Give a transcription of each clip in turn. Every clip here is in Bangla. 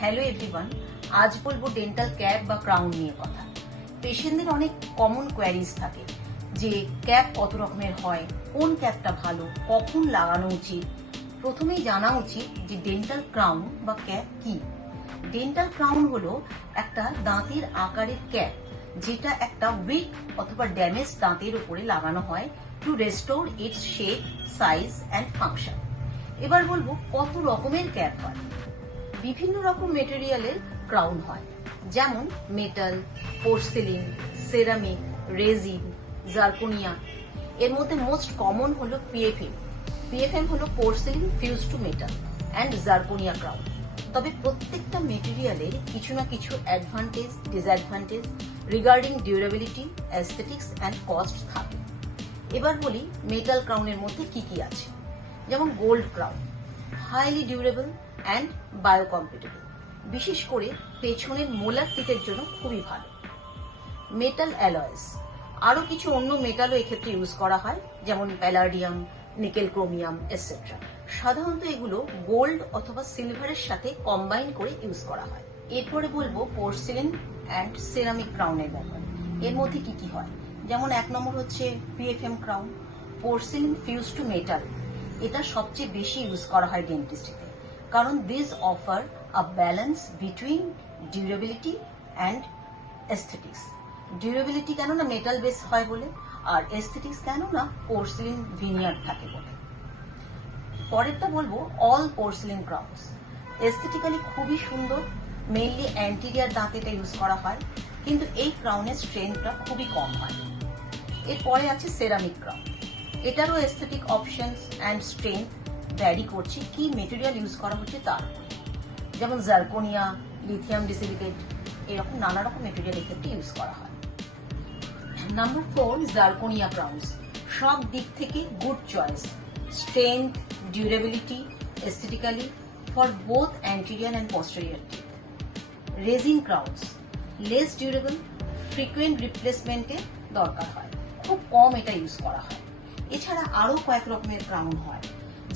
হ্যালো এভরিওয়ান আজ বলব ডেন্টাল ক্যাপ বা ক্রাউন নিয়ে কথা। পেশেন্টদের অনেক কমন কোয়ারিজ থাকে যে ক্যাপ কত রকমের হয়, কোন ক্যাপটা ভালো, কখন লাগানো উচিত। প্রথমেই জানা উচিত যে ডেন্টাল ক্রাউন বা ক্যাপ কি। ডেন্টাল ক্রাউন হলো একটা দাঁতের আকারের ক্যাপ যেটা একটা উইক অথবা ড্যামেজ দাঁতের উপরে লাগানো হয় to restore its shape size and function এবার বলব কত রকমের ক্যাপ হয়। বিভিন্ন রকম মেটেরিয়ালের ক্রাউন হয়। যেমন metal porcelain ceramic resin zirconia এর মধ্যে মোস্ট কমন হলো পিএফএম পিএফএম হলো porcelain fuse to metal and zirconia crown তবে প্রত্যেকটা মেটেরিয়ালের কিছু না কিছু advantage disadvantage regarding durability aesthetics and cost থাকে। এবার বলি মেটাল ক্রাউনের মধ্যে কি কি আছে? যেমন gold crown highly durable and biocompatible বিশেষ করে পেছনের মোলার টিপের জন্য খুবই ভালো। মেটাল অ্যালয়েস আরও কিছু অন্য মেটালও এক্ষেত্রে ইউজ করা হয়, যেমন প্যালাডিয়াম নিকেল ক্রোমিয়াম এটসেট্রা সাধারণত এগুলো গোল্ড অথবা সিলভারের সাথে কম্বাইন করে ইউজ করা হয়। এরপরে বলব পোর্সিলিন অ্যান্ড সিরামিক ক্রাউনের ব্যাপার। এর মধ্যে কি কি হয়? যেমন এক নম্বর হচ্ছে PFM crown porcelain fuse to metal এটা সবচেয়ে বেশি ইউজ করা হয় ডেন্টিস্ট্রিতে কারণ this offer a balance between durability and aesthetics durability কেন না মেটাল বেস হয় বলে? আর এস্থেটিক্স কেন না পোর্সিলিন ভিনিয়ার থাকে বলে? পরেরটা বলব অল পোর্সিলিন ক্রাউন্স এস্থেটিক্যালি খুবই সুন্দর মেইনলি অ্যান্টিরিয়ার দাঁত এটা ইউজ করা হয়, কিন্তু এই ক্রাউনের স্ট্রেংথটা খুবই কম হয়। এরপরে আছে সেরামিক ক্রাউন এটারও aesthetic options and strength vary করছে, কি মেটেরিয়াল ইউজ করা হচ্ছে তার? যেমন জার্কোনিয়া লিথিয়াম ডিসিলিকেট এরকম নানা রকম মেটেরিয়াল এক্ষেত্রে ইউজ করা হয়। নাম্বার ফোর জার্কোনিয়া ক্রাউন্স সব দিক থেকে good choice strength durability aesthetically for both anterior and posterior teeth resin crowns less durable frequent রিপ্লেসমেন্টে দরকার হয়। খুব কম এটা ইউজ করা হয়। এছাড়া আরও কয়েক রকমের ক্রাউন হয়।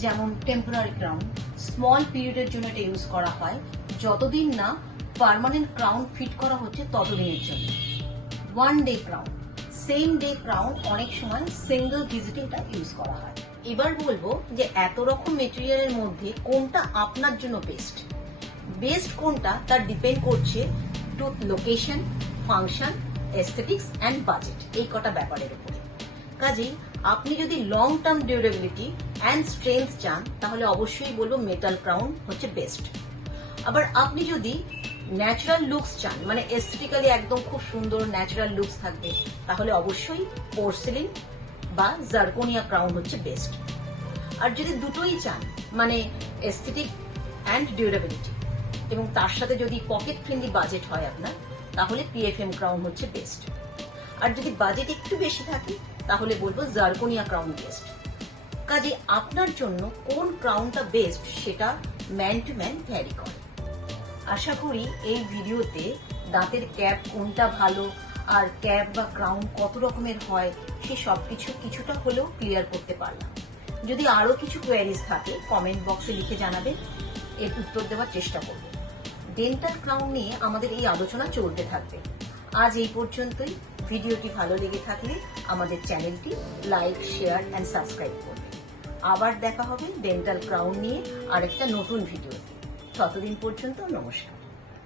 যেমন টেম্পোরারি ক্রাউন স্মল পিরিয়ডের জন্য এটা ইউজ করা হয়। যতদিন না পার্মানেন্ট ক্রাউন ফিট করা হচ্ছে, ততদিনের জন্য। One day crown same day crown অনেক সময় সিঙ্গেল ভিজিটে এটা ইউজ করা হয়। এবার বলব যে এত রকম মেটেরিয়ালের মধ্যে কোনটা আপনার জন্য বেস্ট বেস্ট কোনটা তার ডিপেন্ড করছে to location function aesthetics and budget এই কটা ব্যাপারের উপরে। কাজেই আপনি যদি long term durability and strength চান, তাহলে অবশ্যই বলব মেটাল ক্রাউন হচ্ছে বেস্ট আবার আপনি যদি ন্যাচারাল লুকস চান মানে এস্থেটিক্যালি একদম খুব সুন্দর ন্যাচারাল লুকস থাকবে, তাহলে অবশ্যই পোর্সেলিন বা জার্কোনিয়া ক্রাউন হচ্ছে বেস্ট আর যদি দুটোই চান মানে এস্থেটিক অ্যান্ড ডিউরেবিলিটি এবং তার সাথে যদি পকেট ফ্রেন্ডলি বাজেট হয় আপনার, তাহলে পিএফএম ক্রাউন হচ্ছে বেস্ট আর যদি বাজেট একটু বেশি থাকে তাহলে বলব জার্কোনিয়া ক্রাউন বেস্ট কাজে আপনার জন্য কোন ক্রাউনটা বেস্ট সেটা ম্যান টু ম্যান ভ্যারি করে। আশা করি এই ভিডিওতে দাঁতের ক্যাপ কোনটা ভালো, আর ক্যাপ বা ক্রাউন কত রকমের হয়, সে সব কিছু কিছুটা হলেও ক্লিয়ার করতে পারলাম। যদি আরও কিছু কোয়ারিজ থাকে কমেন্ট বক্সে লিখে জানাবেন। এর উত্তর দেওয়ার চেষ্টা করব। ডেন্টাল ক্রাউন নিয়ে আমাদের এই আলোচনা চলতে থাকবে। আজ এই পর্যন্তই। ভিডিওটি ভালো লেগে থাকলে আমাদের চ্যানেলটি লাইক, শেয়ার অ্যান্ড সাবস্ক্রাইব করবে। আবার দেখা হবে ডেন্টাল ক্রাউন নিয়ে আরেকটা নতুন ভিডিওতে। ততদিন পর্যন্ত নমস্কার।